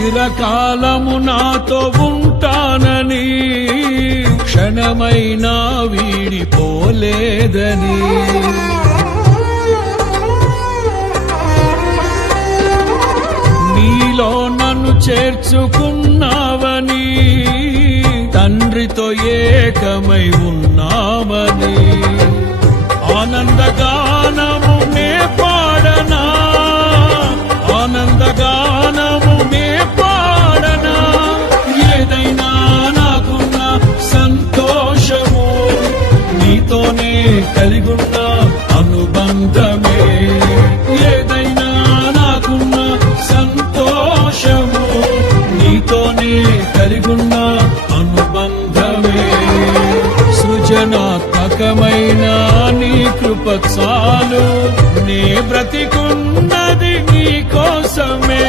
చిరకాలము నాతో ఉంటానని, క్షణమైనా వీడిపోలేదని. నీలో నన్ను చేర్చుకున్నావని, తండ్రితో ఏకమై ఉన్నామని. ఆనందగానము నే పాడనా, ఆనందగానము నే పాడనా. ఏదైనా నాకున్న సంతోషము, నీతోనే కలిగున్న అనుబంధమే. ఏదైనా నాకున్న సంతోషము, నీతోనే కలిగున్న అనుబంధమే. సృజనాత్మకమైన నీ కృప చాలు, నే బ్రతికున్నది నీ కోసమే.